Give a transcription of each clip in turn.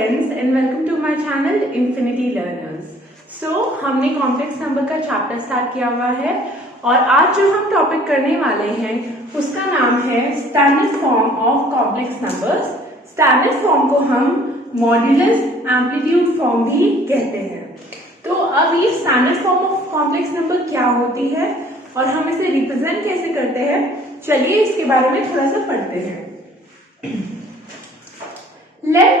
friends and welcome to my channel Infinity Learners. हमने complex number का chapter start किया हुआ है और आज जो हम टॉपिक करने वाले हैं उसका नाम है standard form of complex numbers. Standard form को हम मॉड्यूलस एम्पलीट्यूड फॉर्म भी कहते हैं। तो अब ये standard form of complex number क्या होती है और हम इसे रिप्रेजेंट कैसे करते हैं, चलिए इसके बारे में थोड़ा सा पढ़ते हैं। Let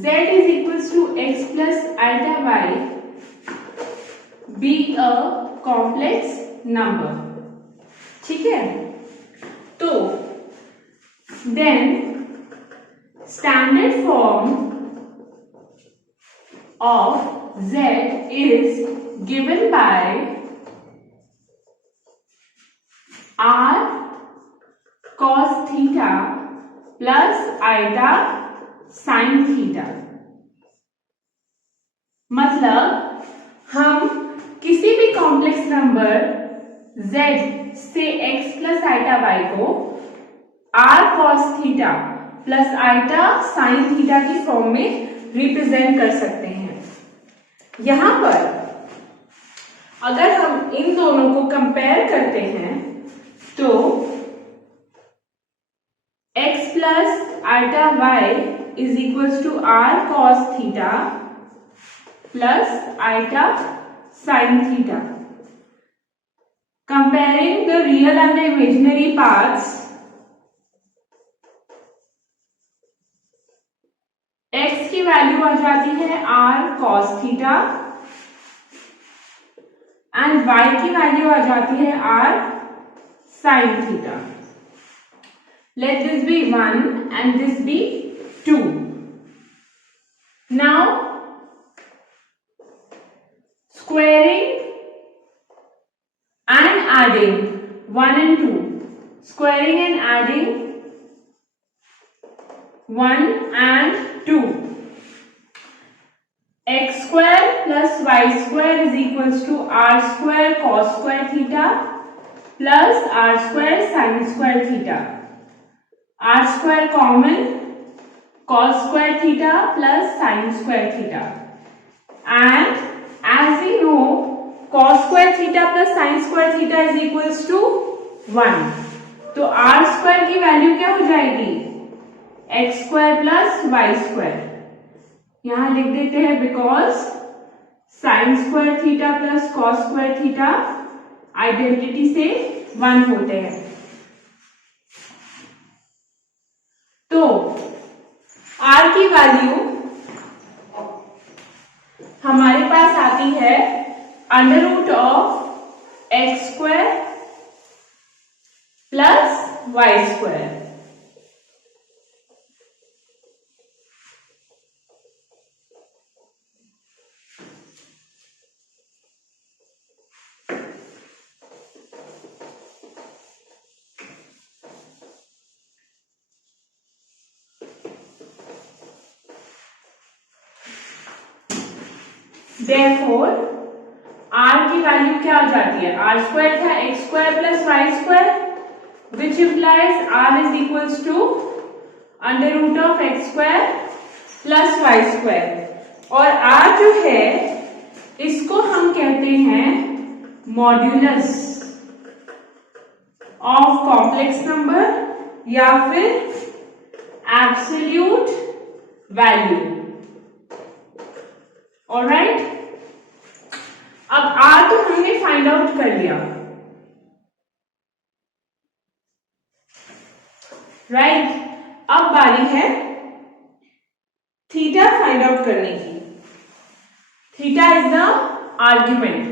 z is equals to x plus iota y be a complex number, ठीक है। तो then standard form of z is given by r cos theta plus iota sine theta. मतलब हम किसी भी कॉम्प्लेक्स नंबर z से x plus iota y को r cos theta plus iota sine theta की फॉर्म में रिप्रेजेंट कर सकते हैं। यहां पर अगर हम इन दोनों को कंपेयर करते हैं तो x plus iota y is equals to r cos theta plus iota sine theta. Comparing the real and imaginary parts, x की वैल्यू आ जाती है r cos theta and y की वैल्यू आ जाती है r sin theta. Let this be 1 and this be 2. Now squaring and adding 1 and 2. Squaring and adding 1 and 2. X square plus y square is equals to r square cos square theta plus r square sin square theta. R square common, cos square theta plus sin square theta, and as we know cos square theta plus sin square theta is equals to 1. तो r square की value क्या हो जाएगी, x square plus y square। यहां लिख देते हैं because sin square theta plus cos square theta identity से 1 होते हैं। तो r की वैल्यू हमारे पास आती है under root of x square plus y square. Therefore, r की वैल्यू क्या आ जाती है, r स्क्वायर था x square plus y square which implies r is equals to under root of x square plus y square. और r जो है इसको हम कहते हैं मॉड्यूलस ऑफ कॉम्प्लेक्स नंबर या फिर एब्सोल्यूट वैल्यू। ऑलराइट, अब r तो हमने फाइंड आउट कर लिया, राइट। अब बारी है थीटा फाइंड आउट करने की। Theta is the argument,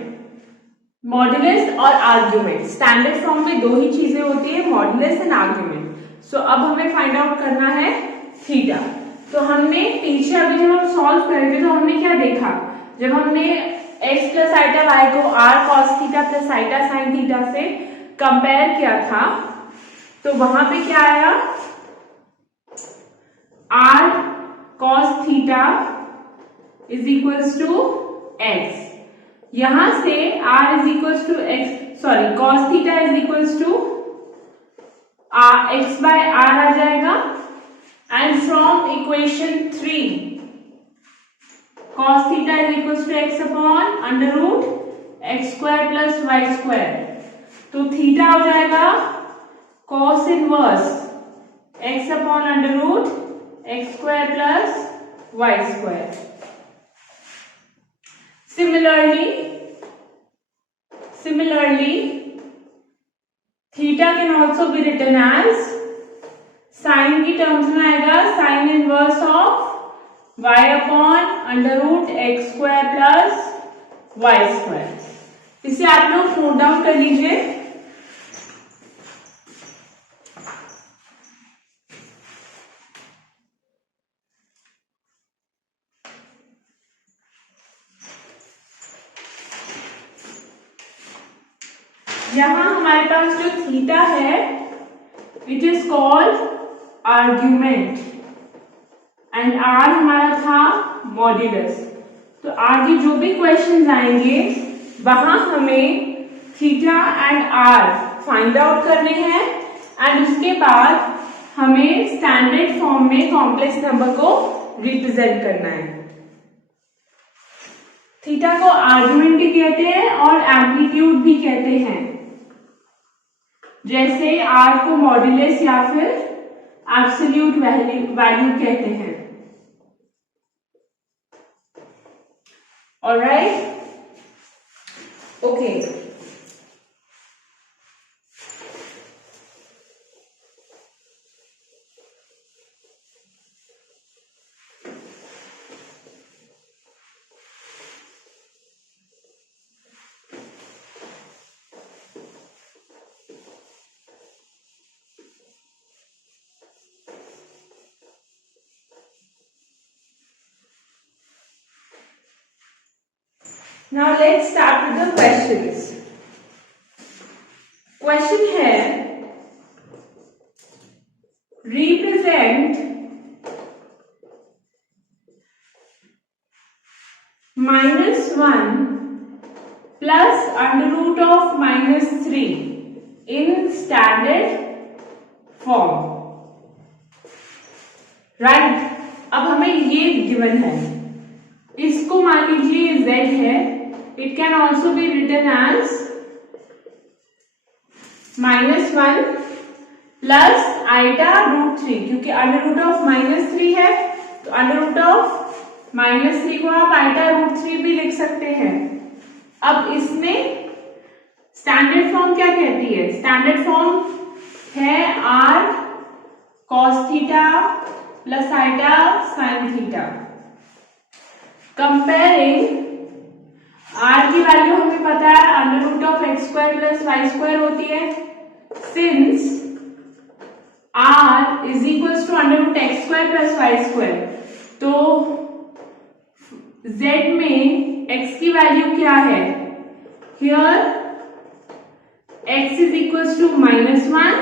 modulus और आर्ग्यूमेंट। स्टैंडर्ड फॉर्म में दो ही चीजें होती है, मॉड्यूलस एंड आर्ग्यूमेंट। सो अब हमें फाइंड आउट करना है थीटा। तो हमने पीछे अभी जब हम सॉल्व कर रहे थे तो हमने क्या देखा, जब हमने x प्लस आइटा y को r cos theta plus iota sine theta से कंपेयर किया था तो वहां पे क्या आया, r cos theta is equals to x। यहां से r is equals to x, sorry cos theta is equals to x by r आ जाएगा and from equation 3 cos theta is equals to x upon under root x square plus y square, तो theta हो जाएगा cos inverse x upon under root x square plus y square. Similarly, theta can also be written as sin की terms में आएगा sin inverse of y upon under root x square plus y square. इसे आप लोग note down कर लीजिए. यहां हमारे पास जो थीटा है it is called argument and r हमारा था मॉड्यूलस. तो आगे जो भी क्वेश्चंस आएंगे वहां हमें theta and r find out करने हैं एंड उसके बाद हमें स्टैंडर्ड फॉर्म में कॉम्प्लेक्स नंबर को रिप्रेजेंट करना है. थीटा को आर्ग्यूमेंट भी कहते हैं और एम्पलीट्यूड भी कहते हैं, जैसे आर को मॉड्यूलस या फिर एब्सोल्यूट वैल्यू कहते हैं. Alright, okay. Now let's start with the questions. Question है, represent -1 plus under root of -3 in standard form. Right? अब हमें ये गिवन है, इसको मान लीजिए z है. It can also be written as -1 plus iota root 3, क्योंकि अंडर रूट ऑफ -3 है तो अंडर रूट ऑफ -3 को आप iota root 3 भी लिख सकते हैं. अब इसमें स्टैंडर्ड फॉर्म क्या कहती है? स्टैंडर्ड फॉर्म है r cos theta plus iota sin theta. Comparing r की वैल्यू हमें पता है under root of x square plus y square होती है. Since r is equals to under root x square plus y square, तो z में x की value क्या है? Here x is equals to -1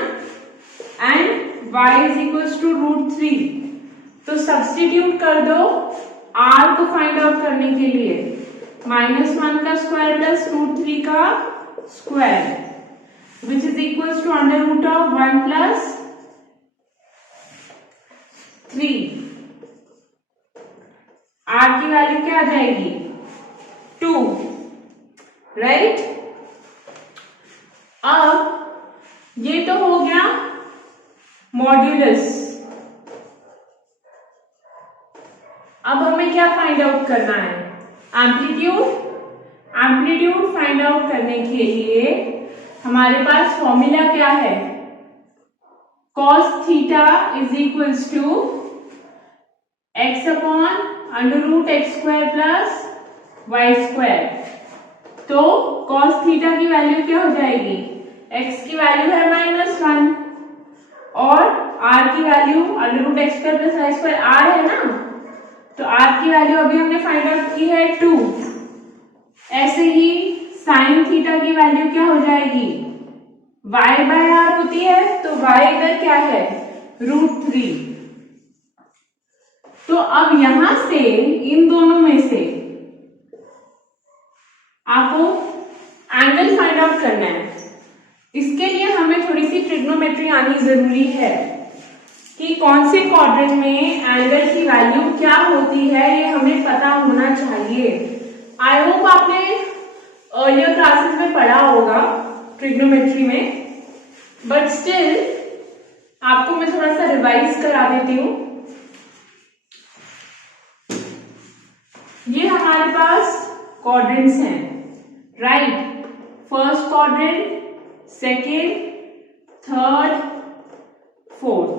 and y is equals to √3. तो substitute कर दो r को फाइंड आउट करने के लिए. -1 का स्क्वायर प्लस √3 का square which is equals to under root of 1 प्लस 3. r की वैल्यू क्या आ जाएगी? 2. राइट? अब ये तो हो गया मॉड्यूलस. अब हमें क्या फाइंड आउट करना है? एम्पलीट्यूड फाइंड आउट करने के लिए हमारे पास फॉर्मूला क्या है? cos theta is equals to x upon under root x square plus y square. तो cos थीटा की वैल्यू क्या हो जाएगी? x की वैल्यू है -1 और r की value under root x square plus y square r है ना, तो r की वैल्यू अभी हमने फाइंड आउट की है 2. ऐसे ही साइन थीटा की वैल्यू क्या हो जाएगी? y बाय r होती है, तो y इधर क्या है? √3. तो अब यहां से इन दोनों में से आपको एंगल फाइंड आउट करना है. इसके लिए हमें थोड़ी सी ट्रिग्नोमेट्री आनी जरूरी है कि कौन से क्वाड्रेंट में एंगल की वैल्यू क्या होती है ये हमें पता होना चाहिए। आई होप आपने अर्लियर क्लासेस में पढ़ा होगा ट्रिग्नोमेट्री में, बट स्टिल आपको मैं थोड़ा सा रिवाइज करा देती हूँ। ये हमारे पास क्वाड्रेंट्स हैं, right. First quadrant, second, third, fourth.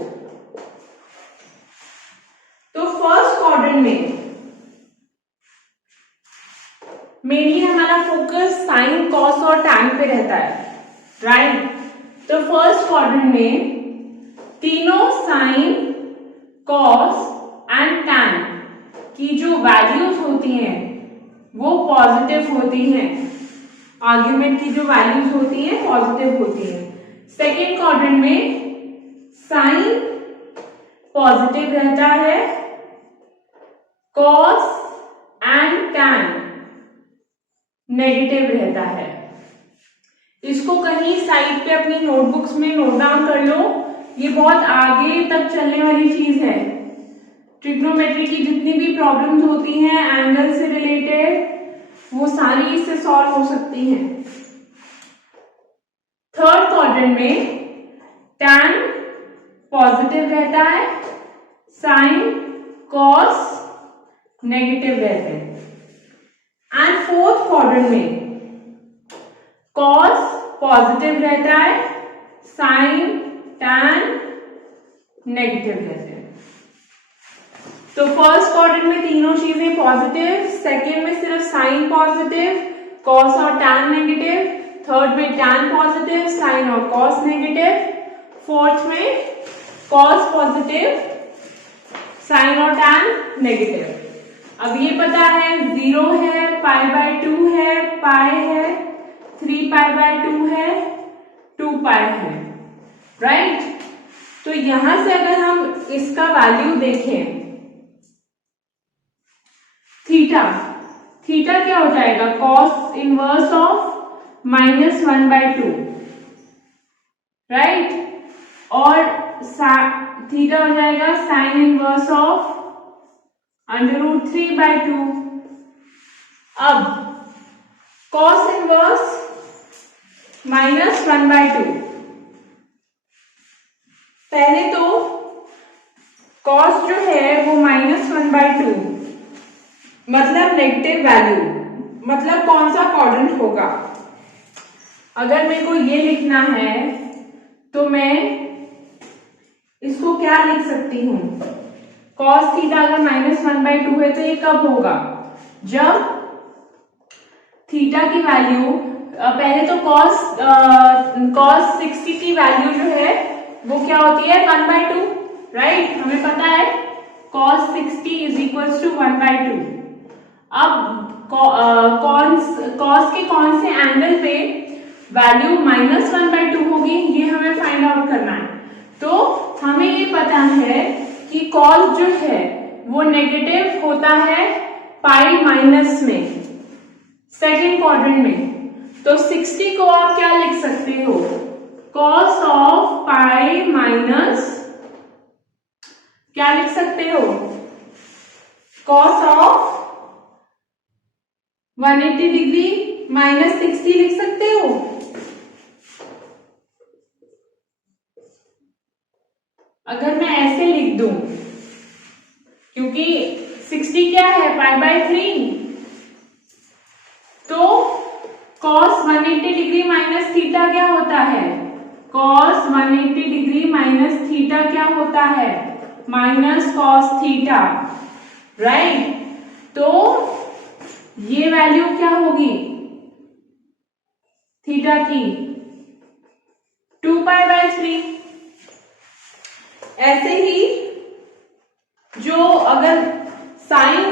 तो फर्स्ट क्वाड्रेंट में मेनली हमारा फोकस साइन, कॉस और टैन पे रहता है, राइट। तो फर्स्ट क्वाड्रेंट में तीनों साइन, कॉस एंड टैन की जो वैल्यूज होती हैं वो पॉजिटिव होती हैं। आर्ग्यूमेंट की जो वैल्यूज होती हैं पॉजिटिव होती हैं। सेकेंड क्वाड्रेंट में साइन पॉजिटिव रहता है, कॉस एंड टैन नेगेटिव रहता है। इसको कहीं साइड पे अपनी नोटबुक्स में नोट डाउन कर लो, ये बहुत आगे तक चलने वाली चीज है। ट्रिग्नोमेट्री की जितनी भी प्रॉब्लम्स होती हैं एंगल से रिलेटेड, वो सारी इससे सॉल्व हो सकती हैं। थर्ड क्वाड्रेंट में टैन पॉजिटिव रहता है, साइन, कॉस नेगेटिव रहते हैं। एंड फोर्थ क्वाड्रेंट में कॉस पॉजिटिव रहता है, साइन, टैन नेगेटिव रहते हैं। तो फर्स्ट क्वाड्रेंट में तीनों चीजें पॉजिटिव, सेकेंड में सिर्फ साइन पॉजिटिव, कॉस और टैन नेगेटिव, थर्ड में टैन पॉजिटिव, साइन और कॉस नेगेटिव, फोर्थ में कॉस पॉजिटिव, साइन और टैन नेगेटिव। अब ये पता है 0 है, π/2 है, पाई है, 3π/2 है, 2π है, राइट। तो यहां से अगर हम इसका वैल्यू देखें, थीटा, थीटा क्या हो जाएगा, कॉस इनवर्स ऑफ -1/2, राइट। और थीटा हो जाएगा साइन इनवर्स ऑफ √3/2। अब कॉस इनवर्स -1/2, पहले तो कॉस जो है वो -1/2 मतलब नेगेटिव वैल्यू, मतलब कौन सा क्वाड्रेंट होगा। अगर मेरे को ये लिखना है तो मैं इसको क्या लिख सकती हूँ, कॉस थीटा अगर -1/2 है तो ये कब होगा, जब थीटा की वैल्यू, पहले तो कॉस 60 की वैल्यू जो है वो क्या होती है 1/2, राइट। हमें पता है cos 60 = 1/2। अब कॉस के कौन से एंगल पे वैल्यू -1/2 होगी ये हमें फाइंड आउट करना है। तो हमें ये पता है कि कॉस जो है वो नेगेटिव होता है पाई माइनस में, सेकेंड क्वाड्रेंट में। तो 60 को आप क्या लिख सकते हो, कॉस ऑफ पाई माइनस, क्या लिख सकते हो, कॉस ऑफ 180 डिग्री -60 लिख सकते हो। अगर मैं ऐसे लिख दूं, क्योंकि 60 क्या है π/3, तो cos 180 डिग्री माइनस थीटा क्या होता है, cos 180 डिग्री माइनस थीटा क्या होता है, माइनस cos थीटा, राइट। तो ये वैल्यू क्या होगी थीटा की, 2π/3। ऐसे ही जो अगर साइन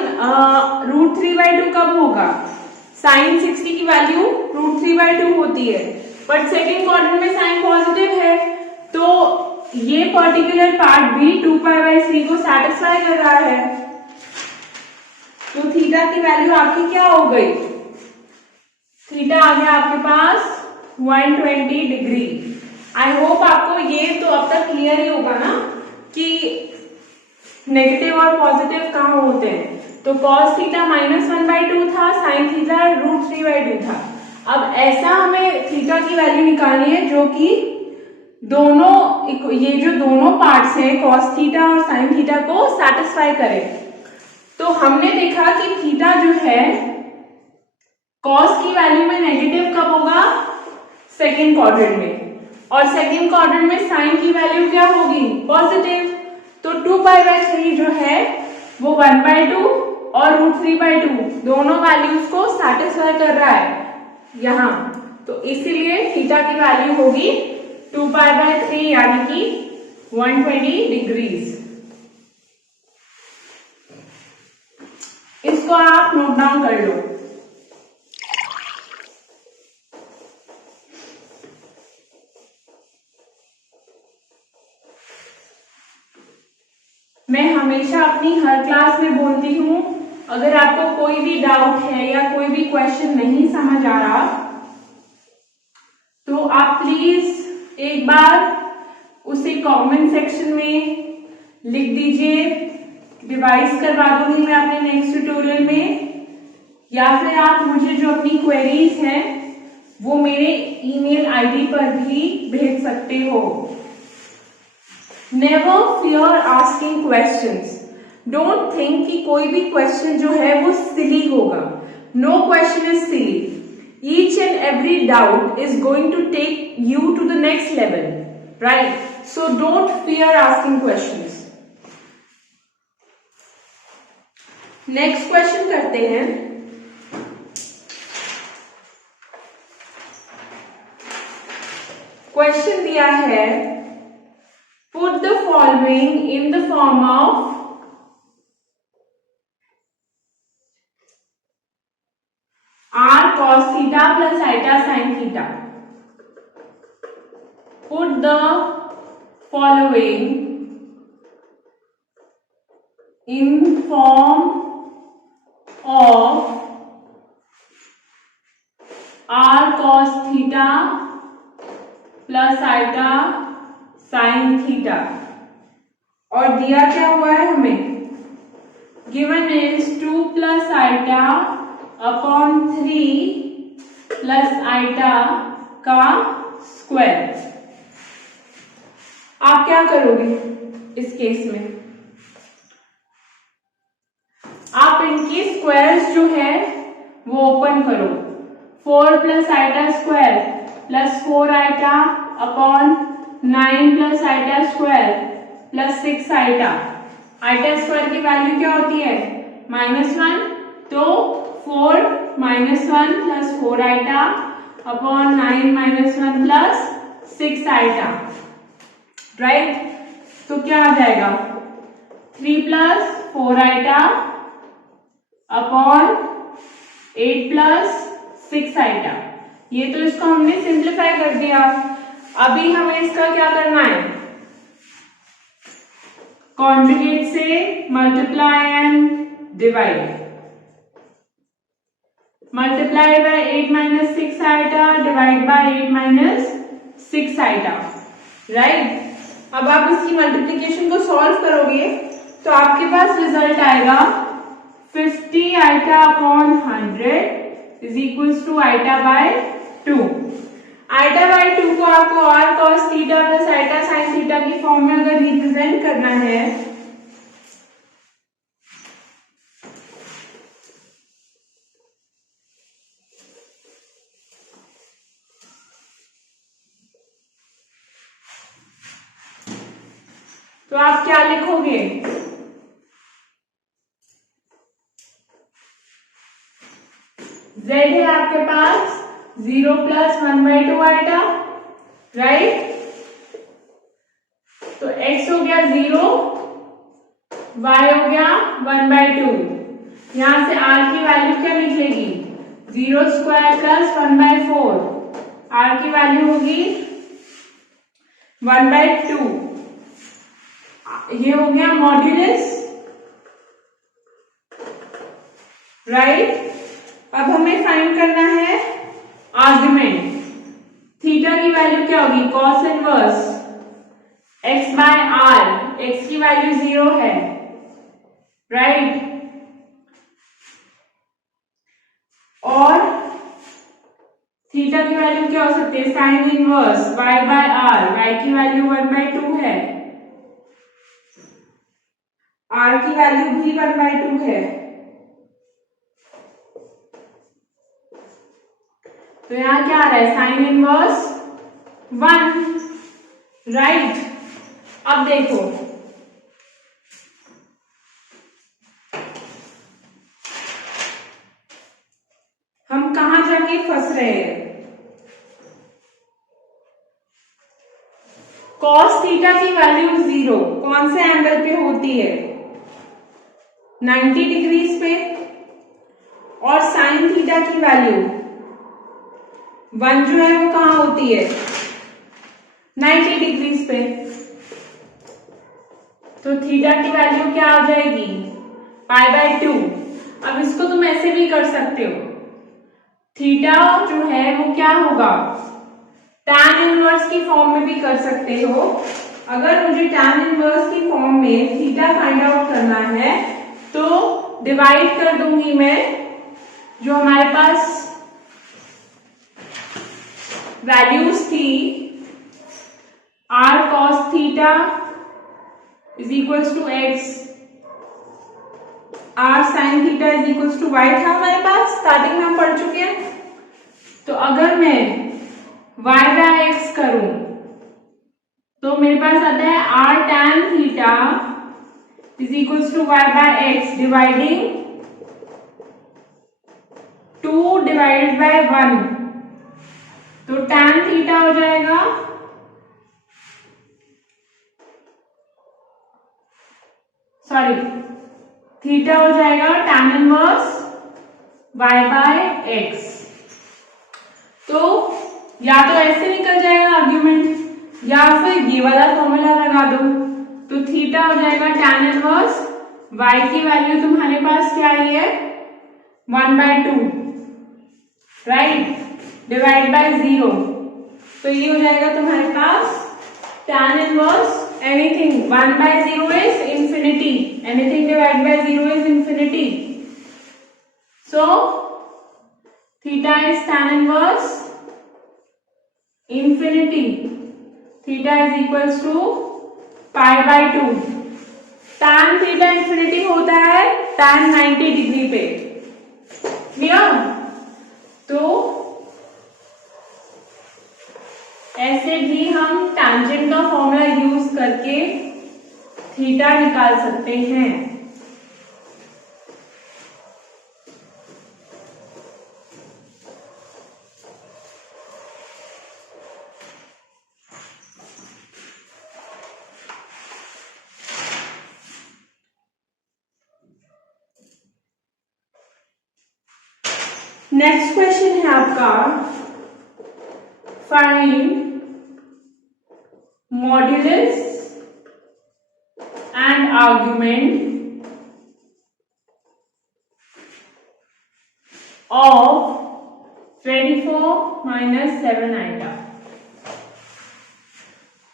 √3/2 कब होगा, साइन 60 की वैल्यू √3/2 होती है, बट सेकेंड क्वाड्रेंट में साइन पॉजिटिव है, तो ये पर्टिकुलर पार्ट भी 2π/3 को सेटिस्फाई कर रहा है। तो थीटा की वैल्यू आपकी क्या हो गई, थीटा आ गया आपके पास 120 डिग्री। आई होप आपको ये तो अब तक क्लियर ही होगा ना। कि नेगेटिव और पॉजिटिव कहाँ होते हैं। तो cos थीटा -1/2 था, sin थीटा √3/2 था। अब ऐसा हमें थीटा की वैल्यू निकालनी है जो कि दोनों, ये जो दोनों पार्ट्स हैं cos थीटा और sin थीटा को सेटिस्फाई करे। तो हमने देखा कि थीटा जो है cos की वैल्यू में नेगेटिव कब होगा, सेकेंड क्वाड्रेंट में, और सेकेंड क्वाड्रेंट में sin की वैल्यू क्या होगी, पॉजिटिव। तो 2π/3 जो है वो 1/2 और √3/2 दोनों वैल्यूज को सेटिस्फाई कर रहा है यहाँ। तो इसीलिए थीटा की वैल्यू होगी 2π/3 यानी कि 120 डिग्रीज। इसको आप नोट डाउन कर लो। मैं हमेशा अपनी हर क्लास में बोलती हूँ, अगर आपको कोई भी डाउट है या कोई भी क्वेश्चन नहीं समझ आ रहा तो आप प्लीज एक बार उसे कमेंट सेक्शन में लिख दीजिए, रिवाइज करवा दूंगी मैं अपने नेक्स्ट ट्यूटोरियल में, या फिर आप मुझे जो अपनी क्वेरीज हैं वो मेरे ईमेल आईडी पर भी भेज सकते हो। Never fear asking questions. Don't think कि कोई भी क्वेश्चन जो है वो सिली होगा। No question is silly. Each and every doubt is going to take you to the next level, right? So don't fear asking questions. Next question करते हैं। Question दिया है, put the following in the form of r cos theta plus eta sin theta. Put the following in form of r cos theta plus eta sin theta. और दिया क्या हुआ है हमें, गिवन इज 2 + eta/3 + eta का square. आप क्या करोगे इस केस में, आप इनके स्क्वायर्स जो है वो ओपन करो। 4 + eta² + 4 eta/9 + eta² + 6 eta। eta² की वैल्यू क्या होती है, -1, तो 4 - 1 + 4 eta/9 - 1 + 6 eta, राइट? तो क्या आ जाएगा, 3 + 4 eta/8 + 6 eta। ये तो इसको हमने सिंप्लीफाई कर दिया। अभी हमें इसका क्या करना है, कॉन्जुगेट से multiply and divide. Multiply by 8 - 6 eta, divide by 8 - 6 eta, right? अब आप इसकी मल्टीप्लिकेशन को सॉल्व करोगे तो आपके पास रिजल्ट आएगा 50 eta/100 = eta/2। eta/2 को आपको r cos theta plus eta sin theta की फॉर्म में अगर रिप्रेजेंट करना है तो आप क्या लिखोगे, z है आपके पास 0 + 1/2 eta, राइट? तो x हो गया 0, y हो गया 1/2। यहां से r की वैल्यू क्या निकलेगी, 0² + 1/4। r की वैल्यू होगी 1/2। ये हो गया मॉड्यूलस, राइट? अब हमें फाइंड करना है आर्गुमेंट। थीटा की वैल्यू क्या होगी, cos इनवर्स x/r x की वैल्यू 0 है, राइट। और थीटा की वैल्यू क्या हो सकती है, sine inverse y by r, y की वैल्यू 1/2 है, r की वैल्यू भी 1/2 है। तो यहां क्या आ रहा है, साइन इनवर्स 1, राइट। अब देखो हम कहां जाके फंस रहे हैं। कॉस थीटा की वैल्यू 0 कौन से एंगल पे होती है, 90 डिग्रीज पे, और साइन थीटा की वैल्यू 1 जो है वो कहां होती है, 90 डिग्रीज पे। तो थीटा की वैल्यू क्या आ जाएगी, π/2। अब इसको तुम ऐसे भी कर सकते हो, थीटा जो है वो क्या होगा, tan इनवर्स की फॉर्म में भी कर सकते हो। अगर मुझे tan इनवर्स की फॉर्म में थीटा फाइंड आउट करना है तो डिवाइड कर दूंगी मैं जो हमारे पास वैल्यूज थी, r cos theta is equals to x, r sin theta is equals to y था हमारे पास, स्टार्टिंग में हम पढ़ चुके हैं। तो अगर मैं y बाय x करूं तो मेरे पास आता है r tan theta is equals to y by x dividing 2 divided by 1, तो tan थीटा हो जाएगा सॉरी थीटा हो जाएगा tan inverse y by x। तो या तो ऐसे निकल जाएगा आर्ग्यूमेंट, या फिर ये वाला फॉर्मूला लगा दो, तो थीटा हो जाएगा tan इनवर्स y की वैल्यू तुम्हारे पास क्या आई है, 1/2, राइट, डिवाइड बाय 0। तो ये हो जाएगा तुम्हारे पास tan inverse anything 1/0 is infinity, anything divide by 0 is infinity, so theta is tan inverse infinity, theta is equals to π/2। tan theta infinity होता है tan 90 डिग्री पे, क्लियर। तो ऐसे भी हम टैंजेंट का फॉर्मूला यूज करके थीटा निकाल सकते हैं। नेक्स्ट क्वेश्चन है आपका, find modulus and argument of 24 - 7 iota.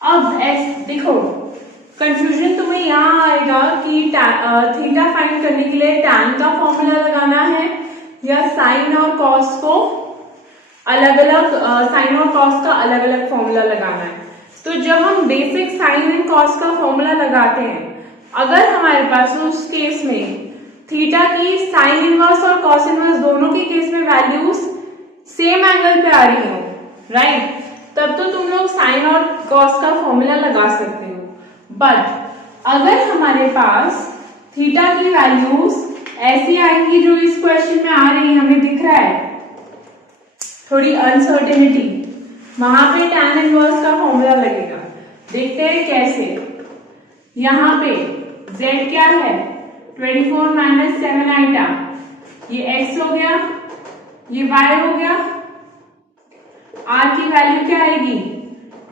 अब ऐसे देखो कंफ्यूजन तुम्हें यहां आएगा कि थीटा फाइंड करने के लिए tan का फॉर्मूला लगाना है या साइन और कॉस को अलग अलग, साइन और कॉस का अलग अलग फॉर्मूला लगाना है। तो जब हम बेसिक साइन एंड कॉस का फॉर्मूला लगाते हैं, अगर हमारे पास उस केस में थीटा की साइन इनवर्स और कॉस इनवर्स दोनों के केस में वैल्यूज सेम एंगल पे आ रही हो, राइट, तब तो तुम लोग साइन और कॉस का फॉर्मूला लगा सकते हो। बट अगर हमारे पास थीटा की वैल्यूज ऐसी आएंगी जो इस क्वेश्चन में आ रही है, हमें दिख रहा है थोड़ी अनसर्टेनिटी, वहां पे tan इनवर्स का फॉर्मूला लगेगा। देखते हैं कैसे। यहाँ पे z क्या है, 24 - 7 आइटा, ये x हो गया, ये y हो गया, r की वैल्यू क्या आएगी,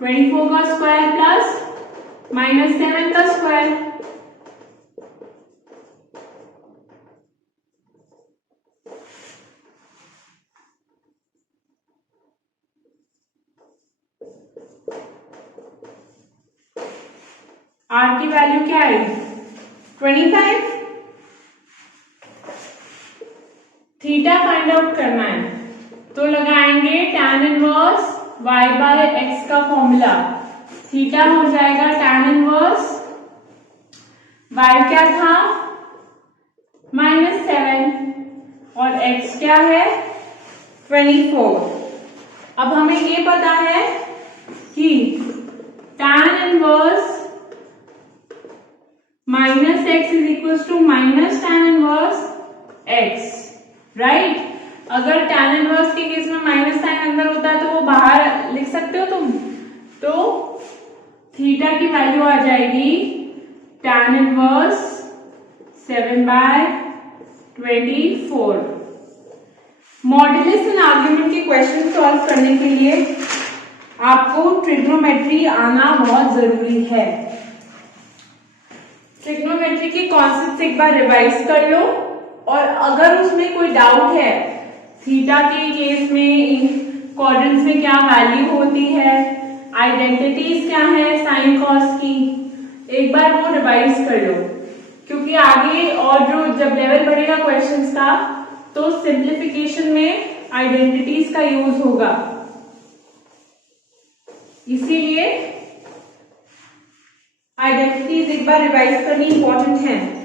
24 का स्क्वायर प्लस -7 का स्क्वायर। आर की वैल्यू क्या आई 25। थीटा फाइंड आउट करना है तो लगाएंगे tan inverse y by x का फॉर्मूला। थीटा हो जाएगा tan इनवर्स y क्या था -7 और x क्या है 24। अब हमें ये पता है कि tan inverse -x is equal to minus tan inverse x, right. अगर tan इनवर्स के केस में माइनस साइन अंदर होता है तो वो बाहर लिख सकते हो तुम। तो थीटा की वैल्यू आ जाएगी tan inverse 7/24। Modulus and argument के क्वेश्चन सॉल्व करने के लिए आपको ट्रिग्नोमेट्री आना बहुत जरूरी है। ट्रिग्नोमेट्री के कॉन्सेप्ट एक बार रिवाइज कर लो और अगर उसमें कोई डाउट है थीटा के केस में क्वाड्रेंट्स में क्या वैल्यू होती है, आइडेंटिटीज क्या है साइन कॉस की, एक बार वो रिवाइज कर लो, क्योंकि आगे और जो जब लेवल बढ़ेगा क्वेश्चंस का तो सिंप्लीफिकेशन में आइडेंटिटीज का यूज होगा, इसीलिए आइडेंटिटीज एक बार रिवाइज करनी इंपॉर्टेंट है।